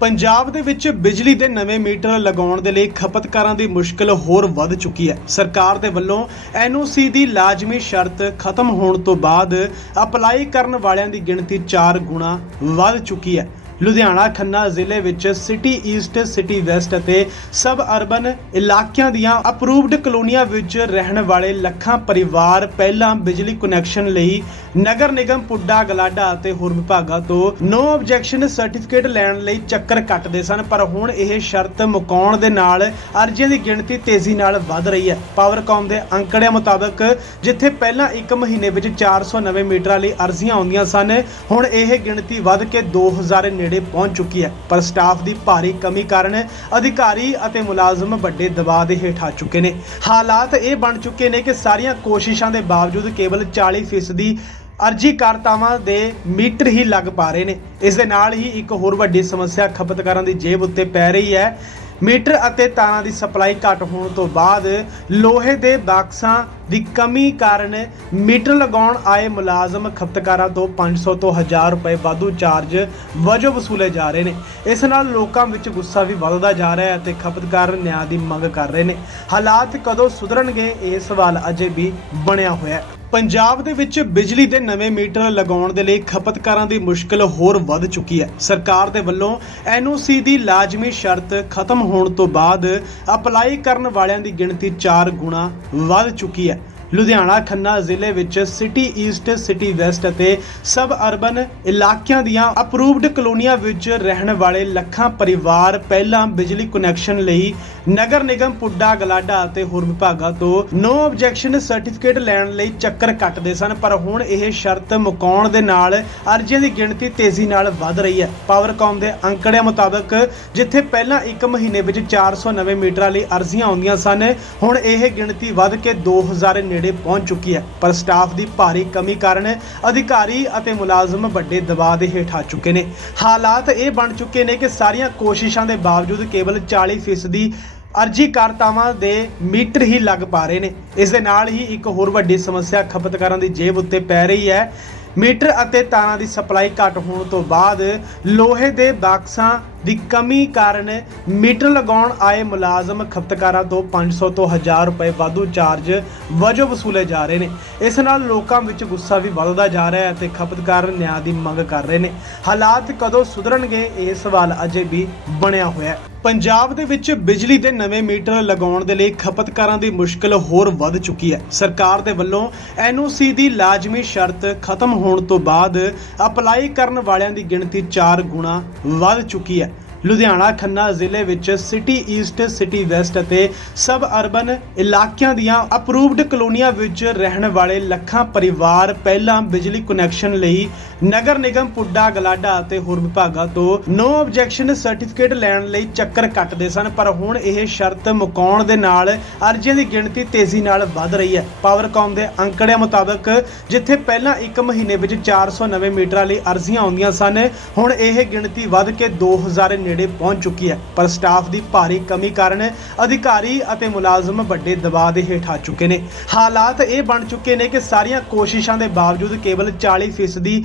ਪੰਜਾਬ ਦੇ ਵਿੱਚ ਬਿਜਲੀ ਦੇ ਨਵੇਂ ਮੀਟਰ ਲਗਾਉਣ ਦੇ ਲਈ ਖਪਤਕਾਰਾਂ ਦੀ ਮੁਸ਼ਕਲ ਹੋਰ ਵੱਧ ਚੁੱਕੀ ਹੈ। ਸਰਕਾਰ ਦੇ ਵੱਲੋਂ ਐਨਓਸੀ ਦੀ ਲਾਜ਼ਮੀ ਸ਼ਰਤ ਖਤਮ ਹੋਣ ਤੋਂ ਬਾਅਦ ਅਪਲਾਈ ਕਰਨ ਵਾਲਿਆਂ ਦੀ ਗਿਣਤੀ 4 ਗੁਣਾ ਵੱਧ ਚੁੱਕੀ ਹੈ। ਲੁਧਿਆਣਾ, ਖੰਨਾ ਜ਼ਿਲ੍ਹੇ ਵਿੱਚ ਸਿਟੀ ਈਸਟ, ਸਿਟੀ ਵੈਸਟ ਅਤੇ ਸਬ ਅਰਬਨ ਇਲਾਕਿਆਂ ਦੀਆਂ ਅਪਰੂਵਡ ਕਲੋਨੀਆਂ ਵਿੱਚ ਰਹਿਣ ਵਾਲੇ ਲੱਖਾਂ ਪਰਿਵਾਰ ਪਹਿਲਾਂ ਬਿਜਲੀ ਕੁਨੈਕਸ਼ਨ ਲਈ ਨਗਰ ਨਿਗਮ ਪੁੱਡਾ, ਗਲਾਡਾ ਅਤੇ ਹੋਰ ਵਿਭਾਗਾਂ ਤੋਂ ਨੋ ਆਬਜੈਕਸ਼ਨ ਸਰਟੀਫਿਕੇਟ ਲੈਣ ਲਈ ਚੱਕਰ ਕੱਟਦੇ ਸਨ, ਪਰ ਹੁਣ ਇਹ ਸ਼ਰਤ ਮੁਕਾਉਣ ਦੇ ਨਾਲ ਅਰਜ਼ੀਆਂ ਦੀ ਗਿਣਤੀ ਤੇਜ਼ੀ ਨਾਲ ਵੱਧ ਰਹੀ ਹੈ। ਪਾਵਰਕਾਮ ਦੇ ਅੰਕੜਿਆਂ ਮੁਤਾਬਕ ਜਿੱਥੇ ਪਹਿਲਾਂ 1 ਮਹੀਨੇ ਵਿੱਚ 490 ਮੀਟਰਾਂ ਲਈ ਅਰਜ਼ੀਆਂ ਆਉਂਦੀਆਂ ਸਨ, ਹੁਣ ਇਹ ਗਿਣਤੀ ਵੱਧ ਕੇ 2000 ਨੇੜੇ ਪਹੁੰਚ ਚੁੱਕੀ ਹੈ। ਪਰ ਸਟਾਫ ਦੀ ਭਾਰੀ ਕਮੀ ਕਾਰਨ ਅਧਿਕਾਰੀ ਅਤੇ ਮੁਲਾਜ਼ਮ ਵੱਡੇ ਦਬਾਅ ਦੇ ਹੇਠ ਆ ਚੁੱਕੇ ਨੇ। ਹਾਲਾਤ ਇਹ ਬਣ ਚੁੱਕੇ ਨੇ ਕਿ ਸਾਰੀਆਂ ਕੋਸ਼ਿਸ਼ਾਂ ਦੇ ਬਾਵਜੂਦ ਕੇਵਲ 40% ਦੀ ਅਰਜ਼ੀਕਰਤਾਵਾਂ ਦੇ ਮੀਟਰ ਹੀ ਲੱਗ ਪਾ ਰਹੇ ਨੇ। ਇਸ ਦੇ ਨਾਲ ਹੀ ਇੱਕ ਹੋਰ ਵੱਡੀ ਸਮੱਸਿਆ ਖਪਤਕਾਰਾਂ ਦੀ ਜੇਬ ਉੱਤੇ ਪੈ ਰਹੀ ਹੈ। ਮੀਟਰ ਅਤੇ ਤਾਰਾਂ ਦੀ ਸਪਲਾਈ ਘੱਟ ਹੋਣ ਤੋਂ ਬਾਅਦ ਲੋਹੇ ਦੇ ਬਾਕਸਾਂ ਦੀ ਕਮੀ ਕਾਰਨ ਮੀਟਰ ਲਗਾਉਣ ਆਏ ਮੁਲਾਜ਼ਮ ਖਪਤਕਾਰਾਂ ਤੋਂ 500 ਤੋਂ 1000 ਰੁਪਏ ਵਾਧੂ ਚਾਰਜ ਵਜੋਂ ਵਸੂਲੇ ਜਾ ਰਹੇ ਨੇ। ਇਸ ਨਾਲ ਲੋਕਾਂ ਵਿੱਚ ਗੁੱਸਾ ਵੀ ਵੱਧਦਾ ਜਾ ਰਿਹਾ ਹੈ ਤੇ ਖਪਤਕਾਰ ਨਿਆਂ ਦੀ ਮੰਗ ਕਰ ਰਹੇ ਨੇ। ਹਾਲਾਤ ਕਦੋਂ ਸੁਧਰਨਗੇ, ਇਹ ਸਵਾਲ ਅਜੇ ਵੀ ਬਣਿਆ ਹੋਇਆ ਹੈ। ਪੰਜਾਬ ਦੇ ਵਿੱਚ ਬਿਜਲੀ ਦੇ ਨਵੇਂ ਮੀਟਰ ਲਗਾਉਣ ਦੇ ਲਈ ਖਪਤਕਾਰਾਂ ਦੀ ਮੁਸ਼ਕਲ ਹੋਰ ਵੱਧ ਚੁੱਕੀ ਹੈ। ਸਰਕਾਰ ਦੇ ਵੱਲੋਂ ਐਨਓਸੀ ਦੀ ਲਾਜ਼ਮੀ ਸ਼ਰਤ ਖਤਮ ਹੋਣ ਤੋਂ ਬਾਅਦ ਅਪਲਾਈ ਕਰਨ ਵਾਲਿਆਂ ਦੀ ਗਿਣਤੀ 4 ਗੁਣਾ ਵੱਧ ਚੁੱਕੀ ਹੈ। ਲੁਧਿਆਣਾ ਖੰਨਾ ਜ਼ਿਲ੍ਹੇ ਵਿੱਚ ਸਿਟੀ ਈਸਟ, ਸਿਟੀ ਵੈਸਟ ਅਤੇ ਸਬ ਅਰਬਨ ਇਲਾਕਿਆਂ ਦੀਆਂ ਅਪਰੂਵਡ ਕਲੋਨੀਆਂ ਵਿੱਚ ਰਹਿਣ ਵਾਲੇ ਲੱਖਾਂ ਪਰਿਵਾਰ ਪਹਿਲਾਂ ਬਿਜਲੀ ਕੁਨੈਕਸ਼ਨ ਲਈ ਨਗਰ ਨਿਗਮ ਪੁੱਡਾ, ਗਲਾਡਾ ਅਤੇ ਹੋਰ ਵਿਭਾਗਾਂ ਤੋਂ ਨੋ ਆਬਜੈਕਸ਼ਨ ਸਰਟੀਫਿਕੇਟ ਲੈਣ ਲਈ ਚੱਕਰ ਕੱਟਦੇ ਸਨ, ਪਰ ਹੁਣ ਇਹ ਸ਼ਰਤ ਮੁਕਾਉਣ ਦੇ ਨਾਲ ਅਰਜ਼ੀਆਂ ਦੀ ਗਿਣਤੀ ਤੇਜ਼ੀ ਨਾਲ ਵੱਧ ਰਹੀ ਹੈ। ਪਾਵਰਕਾਮ ਦੇ ਅੰਕੜਿਆਂ ਮੁਤਾਬਕ ਜਿੱਥੇ ਪਹਿਲਾਂ 1 ਮਹੀਨੇ ਵਿੱਚ 490 ਮੀਟਰਾਂ ਲਈ ਅਰਜ਼ੀਆਂ ਆਉਂਦੀਆਂ ਸਨ, ਹੁਣ ਇਹ ਗਿਣਤੀ ਵੱਧ ਕੇ 2000 ਨੇੜੇ ਪਹੁੰਚ ਚੁੱਕੀ ਹੈ, ਪਰ ਸਟਾਫ ਦੀ ਭਾਰੀ ਕਮੀ ਕਾਰਨ ਅਧਿਕਾਰੀ ਅਤੇ ਮੁਲਾਜ਼ਮ ਵੱਡੇ ਦਬਾਅ ਦੇ ਹੇਠ ਆ ਚੁੱਕੇ ਨੇ। ਹਾਲਾਤ ਇਹ ਬਣ ਚੁੱਕੇ ਨੇ ਕਿ ਸਾਰੀਆਂ ਕੋਸ਼ਿਸ਼ਾਂ ਦੇ ਬਾਵਜੂਦ ਕੇਵਲ 40% ਦੀ ਅਰਜ਼ੀਕਰਤਾਵਾਂ ਦੇ ਮੀਟਰ ਹੀ ਲੱਗ ਪਾ ਰਹੇ ਨੇ। ਇਸ ਦੇ ਨਾਲ ਹੀ ਇੱਕ ਹੋਰ ਵੱਡੀ ਸਮੱਸਿਆ ਖਪਤਕਾਰਾਂ ਦੀ ਜੇਬ ਉੱਤੇ ਪੈ ਰਹੀ ਹੈ। ਮੀਟਰ ਅਤੇ ਤਾਰਾਂ ਦੀ ਸਪਲਾਈ ਘੱਟ ਹੋਣ ਤੋਂ ਬਾਅਦ ਲੋਹੇ ਦੇ ਬਾਕਸਾਂ ਦੀ ਕਮੀ ਕਾਰਨ ਮੀਟਰ ਲਗਾਉਣ ਆਏ ਮੁਲਾਜ਼ਮ ਖਪਤਕਾਰਾਂ ਤੋਂ 500 ਤੋਂ 1000 ਰੁਪਏ ਵਾਧੂ ਚਾਰਜ ਵਜੋਂ ਵਸੂਲੇ ਜਾ ਰਹੇ ਨੇ। ਇਸ ਨਾਲ ਲੋਕਾਂ ਵਿੱਚ ਗੁੱਸਾ ਵੀ ਵੱਧਦਾ ਜਾ ਰਿਹਾ ਹੈ ਤੇ ਖਪਤਕਾਰ ਨਿਆਂ ਦੀ ਮੰਗ ਕਰ ਰਹੇ ਨੇ। ਹਾਲਾਤ ਕਦੋਂ ਸੁਧਰਨਗੇ ਇਹ ਸਵਾਲ ਅਜੇ ਵੀ ਬਣਿਆ ਹੋਇਆ ਹੈ। ਪੰਜਾਬ ਦੇ ਵਿੱਚ ਬਿਜਲੀ ਦੇ ਨਵੇਂ ਮੀਟਰ ਲਗਾਉਣ ਦੇ ਲਈ ਖਪਤਕਾਰਾਂ ਦੀ ਮੁਸ਼ਕਲ ਹੋਰ ਵੱਧ ਚੁੱਕੀ ਹੈ। ਸਰਕਾਰ ਦੇ ਵੱਲੋਂ ਐਨਓਸੀ ਦੀ ਲਾਜ਼ਮੀ ਸ਼ਰਤ ਖਤਮ ਹੋਣ ਤੋਂ ਬਾਅਦ ਅਪਲਾਈ ਕਰਨ ਵਾਲਿਆਂ ਦੀ ਗਿਣਤੀ 4 ਗੁਣਾ ਵੱਧ ਚੁੱਕੀ ਹੈ। ਲੁਧਿਆਣਾ ਖੰਨਾ ਜ਼ਿਲ੍ਹੇ ਵਿੱਚ ਸਿਟੀ ਈਸਟ, ਸਿਟੀ ਵੈਸਟ ਅਤੇ ਸਬ ਅਰਬਨ ਇਲਾਕਿਆਂ ਦੀਆਂ ਅਪਰੂਵਡ ਕਲੋਨੀਆਂ ਵਿੱਚ ਰਹਿਣ ਵਾਲੇ ਲੱਖਾਂ ਪਰਿਵਾਰ ਪਹਿਲਾਂ ਬਿਜਲੀ ਕੁਨੈਕਸ਼ਨ ਲਈ ਨਗਰ ਨਿਗਮ ਪੁੱਡਾ, ਗਲਾਡਾ ਅਤੇ ਹੋਰ ਵਿਭਾਗਾਂ ਤੋਂ ਨੋ ਆਬਜੈਕਸ਼ਨ ਸਰਟੀਫਿਕੇਟ ਲੈਣ ਲਈ ਚੱਕਰ ਕੱਟਦੇ ਸਨ, ਪਰ ਹੁਣ ਇਹ ਸ਼ਰਤ ਮੁਕਾਉਣ ਦੇ ਨਾਲ ਅਰਜ਼ੀਆਂ ਦੀ ਗਿਣਤੀ ਤੇਜ਼ੀ ਨਾਲ ਵੱਧ ਰਹੀ ਹੈ। ਪਾਵਰਕਾਮ ਦੇ ਅੰਕੜਿਆਂ ਮੁਤਾਬਕ ਜਿੱਥੇ ਪਹਿਲਾਂ 1 ਮਹੀਨੇ ਵਿੱਚ 490 ਮੀਟਰਾਂ ਲਈ ਅਰਜ਼ੀਆਂ ਆਉਂਦੀਆਂ ਸਨ, ਹੁਣ ਇਹ ਗਿਣਤੀ ਵੱਧ ਕੇ 2000 ਨੇੜੇ ਪਹੁੰਚ ਚੁੱਕੀ ਹੈ। ਪਰ ਸਟਾਫ ਦੀ ਭਾਰੀ ਕਮੀ ਕਾਰਨ ਅਧਿਕਾਰੀ ਅਤੇ ਮੁਲਾਜ਼ਮ ਵੱਡੇ ਦਬਾਅ ਦੇ ਹੇਠ ਆ ਚੁੱਕੇ ਨੇ। ਹਾਲਾਤ ਇਹ ਬਣ ਚੁੱਕੇ ਨੇ ਕਿ ਸਾਰੀਆਂ ਕੋਸ਼ਿਸ਼ਾਂ ਦੇ ਬਾਵਜੂਦ ਕੇਵਲ 40% ਦੀ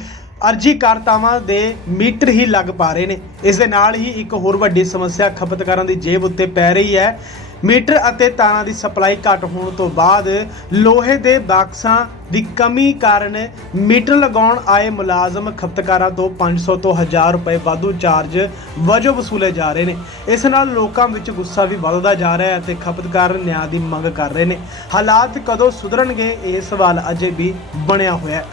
ਅਰਜ਼ੀਕਰਤਾਵਾਂ ਦੇ ਮੀਟਰ ਹੀ ਲੱਗ ਪਾ ਰਹੇ ਨੇ। ਇਸ ਦੇ ਨਾਲ ਹੀ ਇੱਕ ਹੋਰ ਵੱਡੀ ਸਮੱਸਿਆ ਖਪਤਕਾਰਾਂ ਦੀ ਜੇਬ ਉੱਤੇ ਪੈ ਰਹੀ ਹੈ। ਮੀਟਰ ਅਤੇ ਤਾਰਾਂ ਦੀ ਸਪਲਾਈ ਘੱਟ ਹੋਣ ਤੋਂ ਬਾਅਦ ਲੋਹੇ ਦੇ ਬਾਕਸਾਂ ਦੀ ਕਮੀ ਕਾਰਨ ਮੀਟਰ ਲਗਾਉਣ ਆਏ ਮੁਲਾਜ਼ਮ ਖਪਤਕਾਰਾਂ ਤੋਂ 500 ਤੋਂ 1000 ਰੁਪਏ ਵਾਧੂ ਚਾਰਜ ਵਜੋਂ ਵਸੂਲੇ ਜਾ ਰਹੇ ਨੇ। ਇਸ ਨਾਲ ਲੋਕਾਂ ਵਿੱਚ ਗੁੱਸਾ ਵੀ ਵੱਧਦਾ ਜਾ ਰਿਹਾ ਹੈ ਤੇ ਖਪਤਕਾਰ ਨਿਆਂ ਦੀ ਮੰਗ ਕਰ ਰਹੇ ਨੇ। ਹਾਲਾਤ ਕਦੋਂ ਸੁਧਰਨਗੇ, ਇਹ ਸਵਾਲ ਅਜੇ ਵੀ ਬਣਿਆ ਹੋਇਆ ਹੈ।